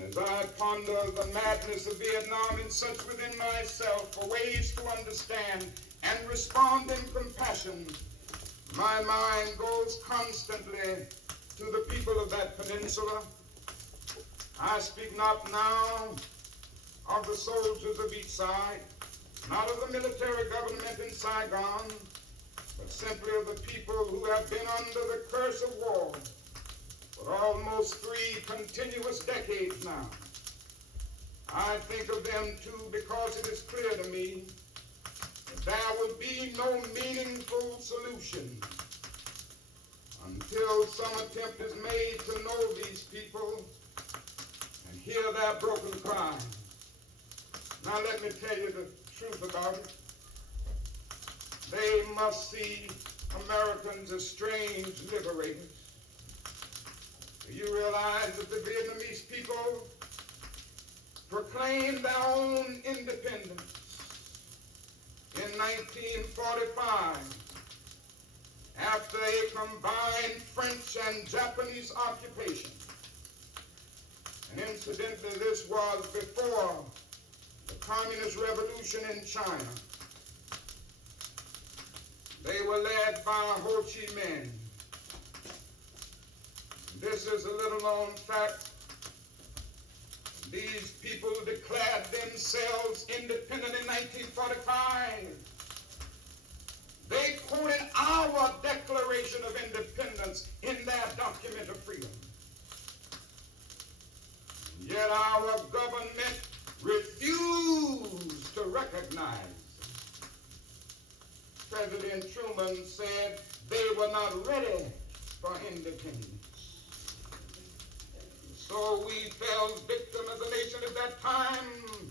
And as I ponder the madness of Vietnam and search within myself for ways to understand and respond in compassion, my mind goes constantly to the people of that peninsula. I speak not now of the soldiers of each side, not of the military government in Saigon, but simply of the people who have been under the curse of war for almost 3 continuous decades now. I think of them too because it is clear to me that there will be no meaningful solution until some attempt is made to know these people and hear their broken cry. Now let me tell you the truth about it. They must see Americans as strange liberators. Do you realize that the Vietnamese people proclaimed their own independence in 1945 after a combined French and Japanese occupation? And incidentally, this was before the Communist Revolution in China. They were led by Ho Chi Minh. This is a little known fact. These people declared themselves independent in 1945. They quoted our Declaration of Independence in their document of freedom. Yet our government refused to recognize them. President Truman said they were not ready for independence. So we fell victim as a nation at that time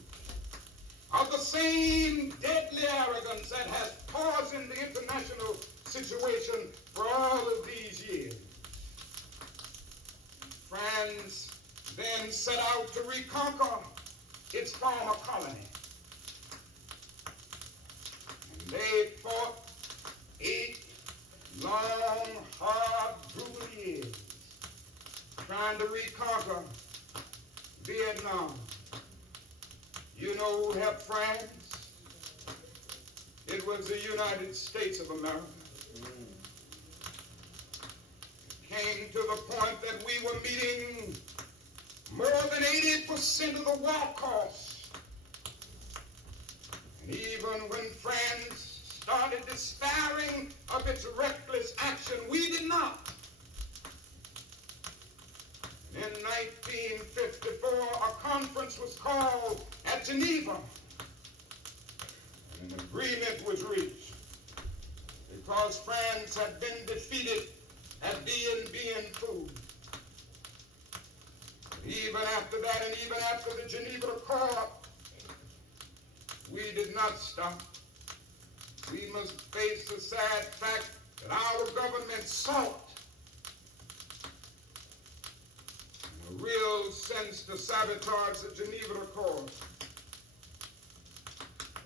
of the same deadly arrogance that has poisoned the international situation for all of these years. France then set out to reconquer its former colony. And they fought 8 long, hard, brutal years trying to reconquer Vietnam. You know who helped France? It was the United States of America. It came to the point that we were meeting more than 80% of the war costs. And even when France started despairing of its reckless action, we did not. In 1954, a conference was called at Geneva, and an agreement was reached because France had been defeated at Dien Bien Phu. Even after that, and even after the Geneva Accord, we did not stop. We must face the sad fact that our government sought in a real sense to sabotage the Geneva Accord.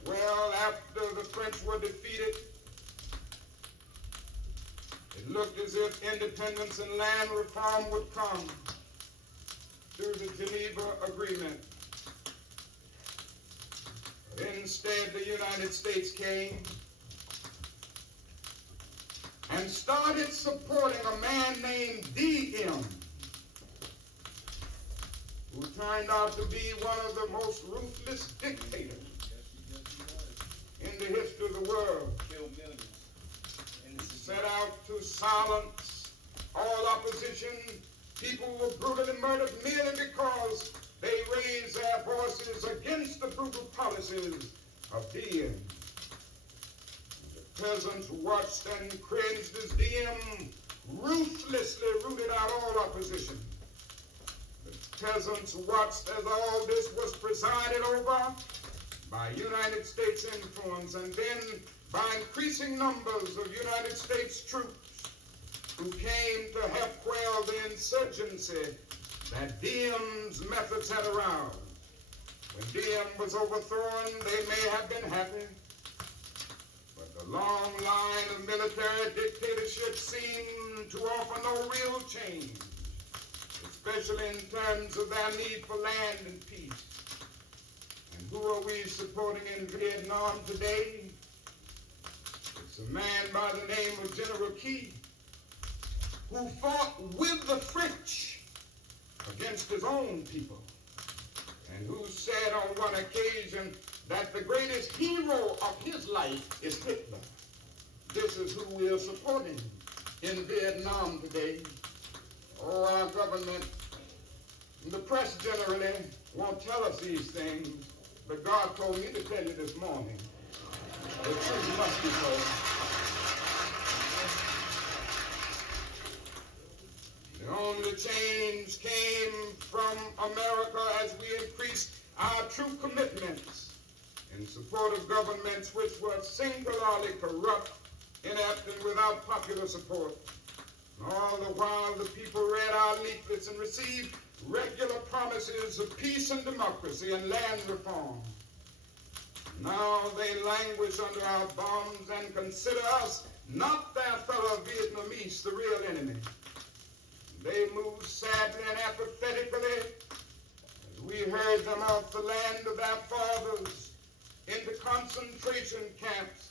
Well, after the French were defeated, it looked as if independence and land reform would come through the Geneva Agreement. But instead, the United States came and started supporting a man named D.M., who turned out to be one of the most ruthless dictators in the history of the world. And set out to silence all opposition. People were brutally murdered merely because they raised their voices against the brutal policies of Diem. The peasants watched and cringed as Diem ruthlessly rooted out all opposition. The peasants watched as all this was presided over by United States influence, and then by increasing numbers of United States troops who came to help quell the insurgency that Diem's methods had aroused. When Diem was overthrown, they may have been happy, but the long line of military dictatorship seemed to offer no real change. Its especially in terms of their need for land and peace. And who are we supporting in Vietnam today? It's a man by the name of General Key, who fought with the French against his own people, and who said on one occasion that the greatest hero of his life is Hitler. This is who we are supporting in Vietnam today. Oh, our government, the press generally won't tell us these things, but God told me to tell you this morning. The truth must be told. The only change came from America as we increased our true commitments in support of governments which were singularly corrupt, inept, and without popular support. And all the while the people read our leaflets and received regular promises of peace and democracy and land reform. Now they languish under our bombs and consider us, not their fellow Vietnamese, the real enemy. They move sadly and apathetically as we herd them off the land of their fathers into concentration camps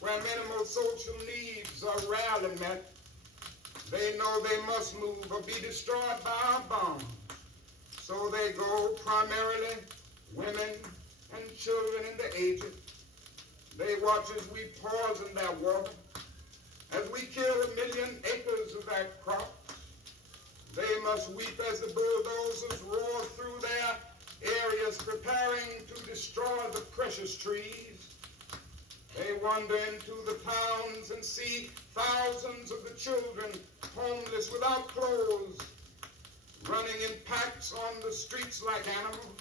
where minimal social needs are rarely met. They know they must move or be destroyed by our bombs. So they go, primarily women and children and the aged. They watch as we poison their water, as we kill 1 million acres of their crops. They must weep as the bulldozers roar through their areas preparing to destroy the precious trees. They wander into the towns and see thousands of the children homeless without clothes, running in packs on the streets like animals.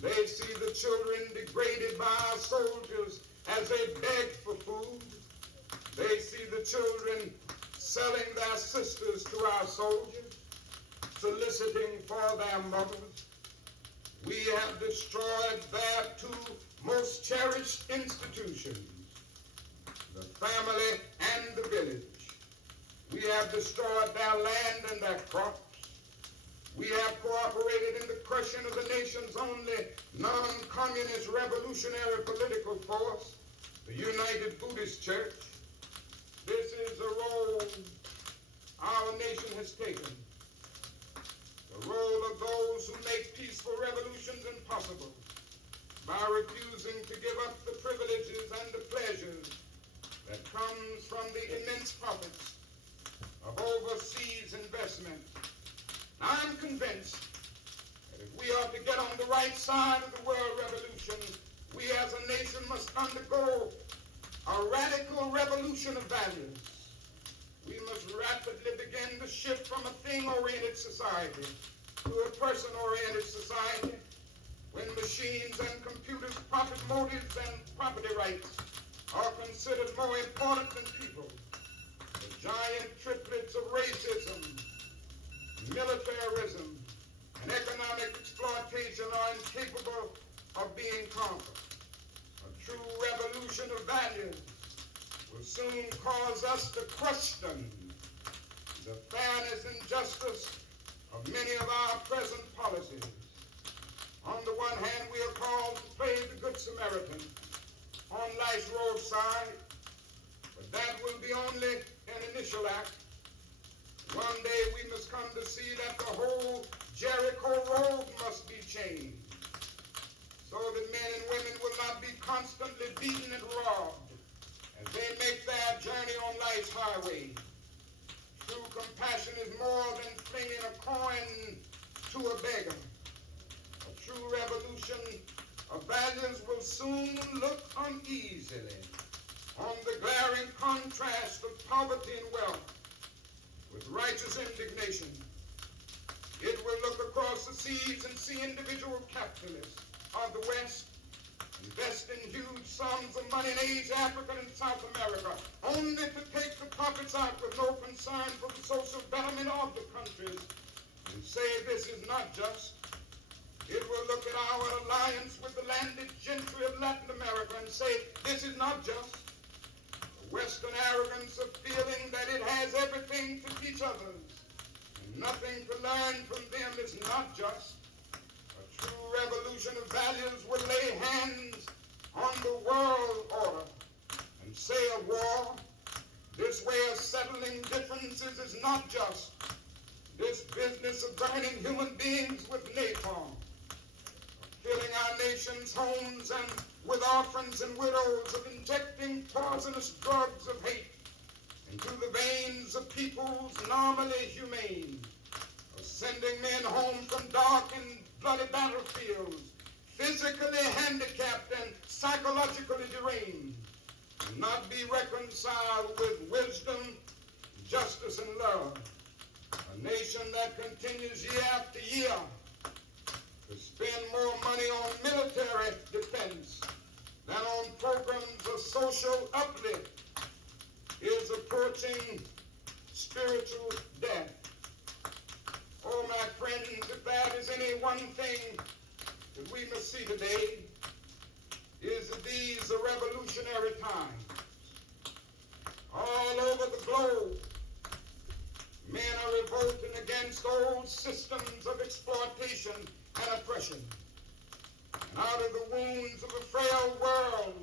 They see the children degraded by our soldiers as they beg for food. They see the children selling their sisters to our soldiers, soliciting for their mothers. We have destroyed their two most cherished institutions, the family and the village. We have destroyed their land and their crops. We have cooperated in the crushing of the nation's only non-communist revolutionary political force, the United Buddhist Church. This is the role our nation has taken, the role of those who make peaceful revolutions impossible by refusing to give up the privileges and the pleasures that comes from the immense profits of overseas investment. I'm convinced that if we are to get on the right side of the world revolution, we as a nation must undergo a radical revolution of values. We must rapidly begin to shift from a thing-oriented society to a person-oriented society when machines and computers, profit motives, and property rights are considered more important than people. The giant triplets of racism, militarism, and economic exploitation are incapable of being conquered. A true revolution of values will soon cause us to question the fairness and justice of many of our present policies. On the one hand, we are called to play the Good Samaritan on life's roadside, but that will be only an initial act. One day we must come to see that the whole Jericho road must be changed, so that men and women will not be constantly beaten and robbed as they make their journey on life's highway. True compassion is more than flinging a coin to a beggar. A true revolution of values will soon look uneasily on the glaring contrast of poverty and wealth with righteous indignation. It will look across the seas and see individual capitalists of the West investing huge sums of money in Asia, Africa, and South America, only to take the profits out with no concern for the social betterment of the countries, and say this is not just. It will look at our alliance with the landed gentry of Latin America and say this is not just. The Western arrogance of feeling that it has everything to teach others, and Nothing to learn from them is not just. A true revolution of values will lay hands on the world order and say of war, this way of settling differences is not just. This business of burning human beings with napalm, filling our nation's homes and with orphans and widows, of injecting poisonous drugs of hate into the veins of peoples normally humane, of sending men home from dark and bloody battlefields, physically handicapped and psychologically deranged, and not be reconciled with wisdom, justice, and love. A nation that continues year after year to spend more money on military defense than on programs of social uplift is approaching spiritual death. Oh, my friends, if there is any one thing that we must see today, is that these are revolutionary times. All over the globe, men are revolting against old systems of exploitation and oppression. And out of the wounds of a frail world,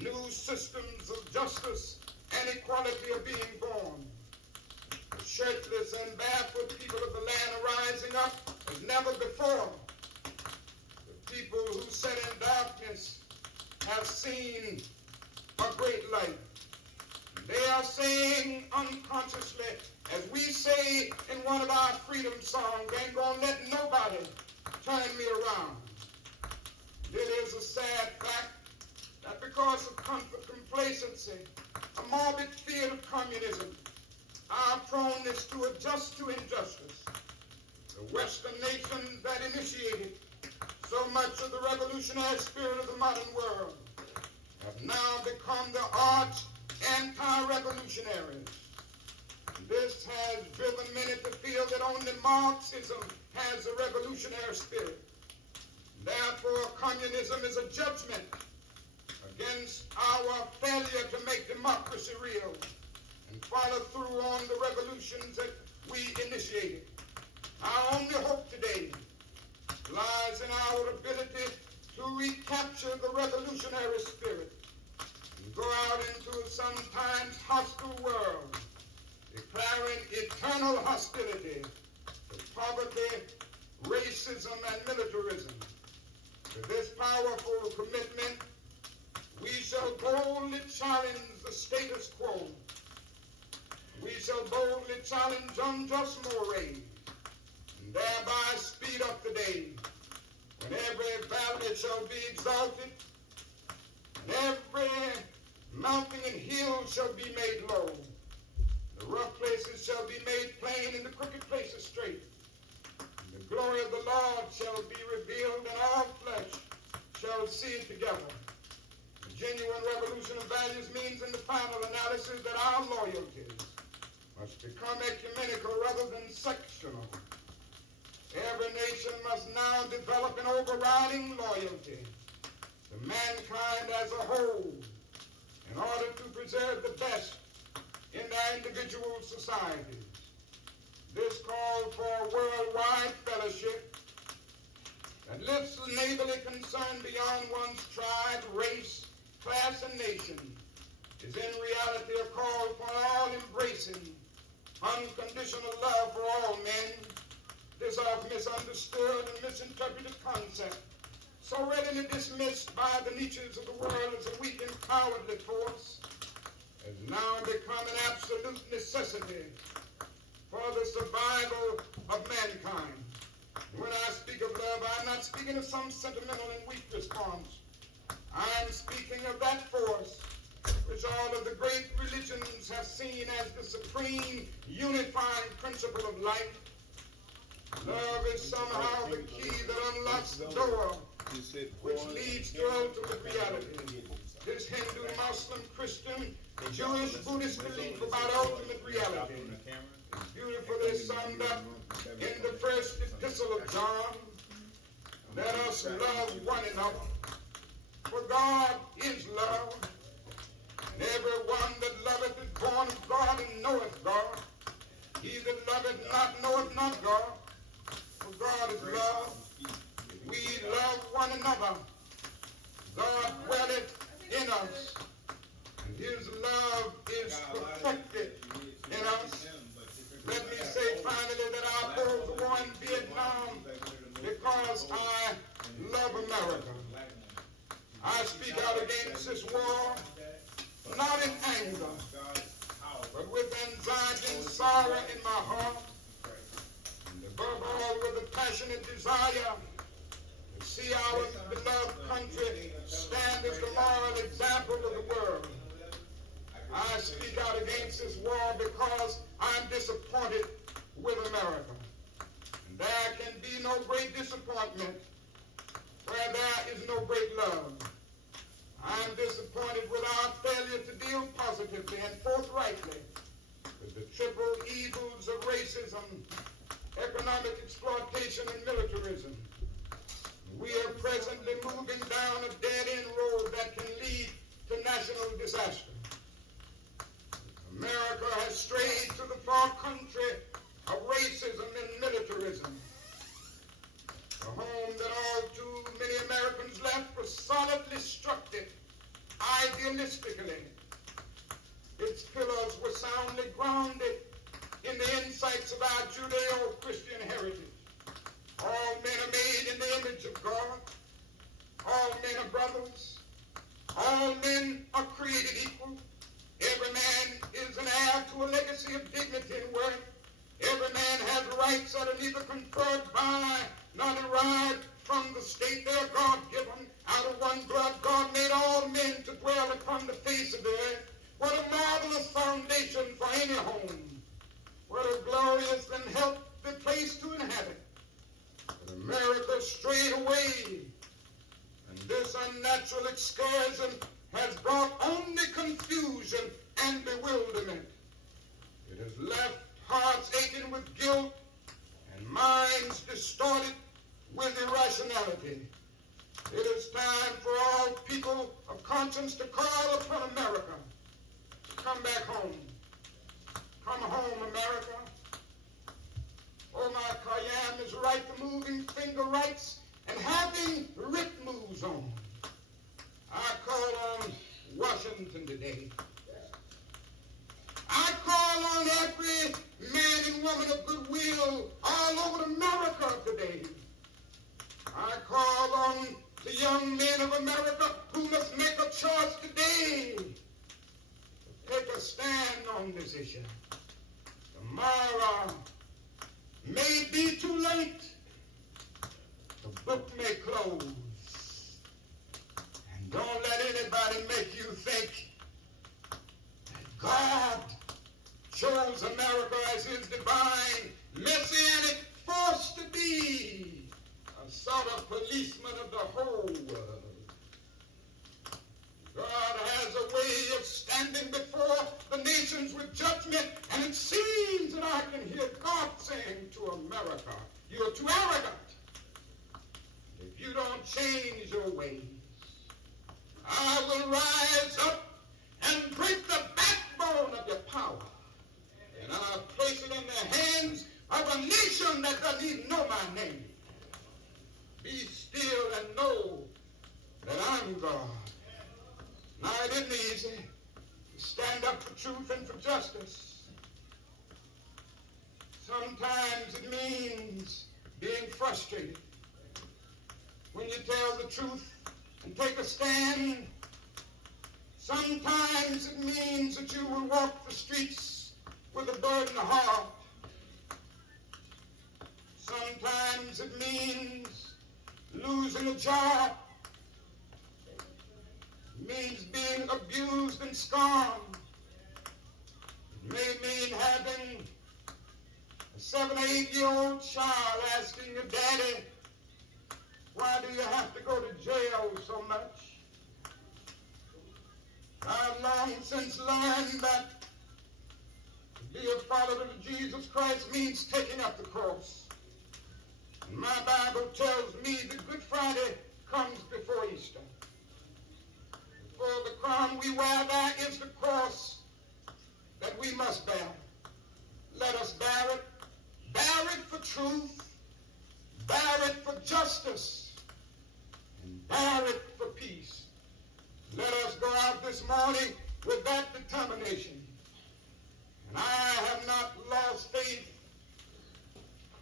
new systems of justice and equality are being born. The shirtless and barefoot people of the land are rising up as never before. The people who sit in darkness have seen a great light. They are saying unconsciously, as we say in one of our freedom songs, ain't gonna let nobody turn me around. It is a sad fact that because of complacency, a morbid fear of communism, our proneness to adjust to injustice, the Western nations that initiated so much of the revolutionary spirit of the modern world have now become the arch anti-revolutionaries. This has driven many to feel that only Marxism has a revolutionary spirit. Therefore, communism is a judgment against our failure to make democracy real and follow through on the revolutions that we initiated. Our only hope today lies in our ability to recapture the revolutionary spirit and go out into a sometimes hostile world, declaring eternal hostility to poverty, racism, and militarism. With this powerful commitment, we shall boldly challenge the status quo. We shall boldly challenge unjust mores, and thereby speed up the day when every valley shall be exalted, and every mountain and hill shall be made low. The rough places shall be made plain, and the crooked places straight. And the glory of the Lord shall be revealed, and all flesh shall see it together. The genuine revolution of values means, in the final analysis, that our loyalties must become ecumenical rather than sectional. Every nation must now develop an overriding loyalty to mankind as a whole in order to preserve the best in their individual societies. This call for a worldwide fellowship that lifts the neighborly concern beyond one's tribe, race, class, and nation is in reality a call for all-embracing, unconditional love for all men. This oft misunderstood and misinterpreted concept, so readily dismissed by the niches of the world as a weak and cowardly force, has now become an absolute necessity for the survival of mankind. When I speak of love, I'm not speaking of some sentimental and weak response. I'm speaking of that force which all of the great religions have seen as the supreme unifying principle of life. Love is somehow the key that unlocks the door which leads to ultimate reality. This Hindu, Muslim, Christian, Jewish, Buddhist belief about ultimate reality is beautifully summed up in the first epistle of John. Let us love one another, for God is love, and everyone that loveth is born of God and knoweth God. He that loveth not knoweth not God, for God is love. We love one another. God dwelleth in us, and his love is perfected in us. Let me say finally that I oppose the war in Vietnam because I love America. I speak out against this war not in anger, but with anxiety and sorrow in my heart, and above all with a passionate desire to see our beloved country stand as the moral example of the world. I speak out against this war because I'm disappointed with America. And there can be no great disappointment where there is no great love. I'm disappointed with our failure to deal positively and forthrightly with the triple evils of racism, economic exploitation, and militarism. We are presently moving down a dead-end road that can lead to national disaster. America has strayed to the far country of racism and militarism. The home that all too many Americans left was solidly structured idealistically. Its pillars were soundly grounded in the insights of our Judeo-Christian heritage. All men are made in the image of God. All men are brothers. All men are created equal. Every man is an heir to a legacy of dignity and worth. Every man has rights that are neither conferred by nor derived from the state. They are God-given. Out of one blood, God made all men to dwell upon the face of the earth. What a marvelous foundation for any home. What a glorious and healthy place to inhabit. But America strayed away, and this unnatural excursion has brought only confusion and bewilderment. It has left hearts aching with guilt and minds distorted with irrationality. It is time for all people of conscience to call upon America to come back home. Come home, America. Omar Khayyam is right to moving finger rights and having writ moves on. I call on Washington today. I call on every man and woman of goodwill all over America today. I call on the young men of America who must make a choice today to take a stand on this issue. Tomorrow may be too late. The book may close. And don't let anybody make you think that God chose America as his divine messianic force to be a sort of policeman of the whole world. God has a way of standing before the nations with judgment, and it seems that I can hear God saying to America, you're too arrogant. If you don't change your ways, I will rise up and break the backbone of your power, and I'll place it in the hands of a nation that doesn't even know my name. Be still and know that I'm God. Now, it isn't easy to stand up for truth and for justice. Sometimes it means being frustrated. When you tell the truth and take a stand, sometimes it means that you will walk the streets with a burdened heart. Sometimes it means losing a job. It means being abused and scorned. It may mean having a 7 or 8-year-old child asking your daddy, why do you have to go to jail so much? I've long since learned that to be a follower of Jesus Christ means taking up the cross. And my Bible tells me that Good Friday comes before Easter. For the crown we wear, there is the cross that we must bear. Let us bear it. Bear it for truth. Bear it for justice. And bear it for peace. Let us go out this morning with that determination. And I have not lost faith.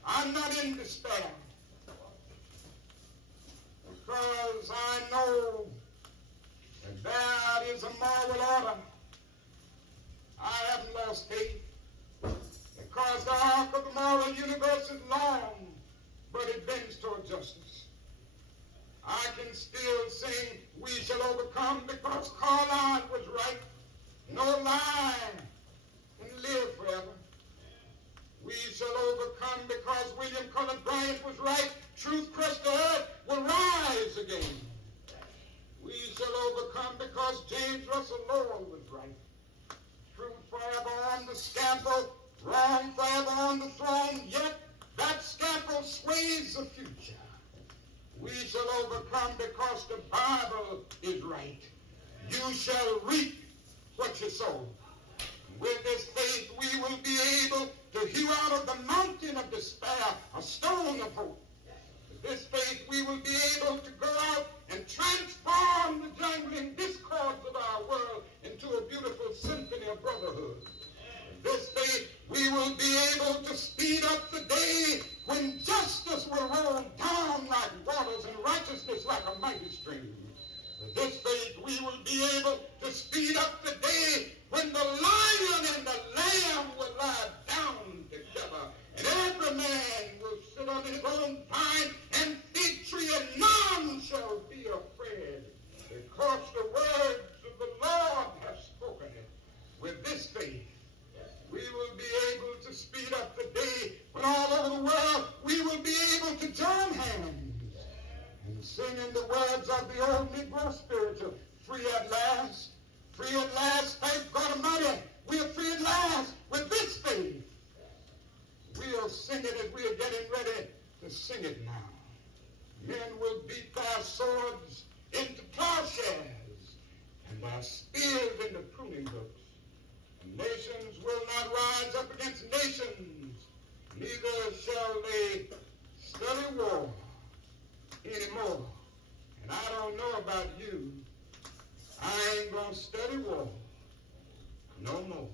I'm not in despair. Because I know that there is a moral order. I haven't lost faith. Because the arc of the moral universe is long, but it bends toward justice. I can still sing, "We shall overcome," because Carlyle was right. No lie can live forever. We shall overcome because William Cullen Bryant was right. Truth crushed the earth will rise again. We shall overcome because James Russell Lowell was right. Truth forever on the scaffold, wrong forever on the throne, yet that scaffold sways the future. We shall overcome because the Bible is right. You shall reap what you sow. With this faith, we will be able to hew out of the mountain of despair a stone of hope. With this faith, we will be able to go out and transform the jangling discords of our world into a beautiful symphony of brotherhood. With this faith, we will be able to speed up the day when justice will roll down like waters and righteousness like a mighty stream. With this faith, we will be able to speed up the day when the lion and the lamb will lie down together, and every man will sit on his own vine and fig tree, and none shall be afraid, because the words of the Lord have spoken it. With this faith, we will be able to speed up the day when all over the world we will be able to join hands and sing in the words of the old Negro spiritual, "Free at last, free at last, thank God Almighty, we are free at last." With this faith, we'll sing it as we are getting ready to sing it now. Men will beat their swords into plowshares and their spears into pruning hooks. And nations will not rise up against nations, neither shall they study war anymore. And I don't know about you, I ain't going to study war no more.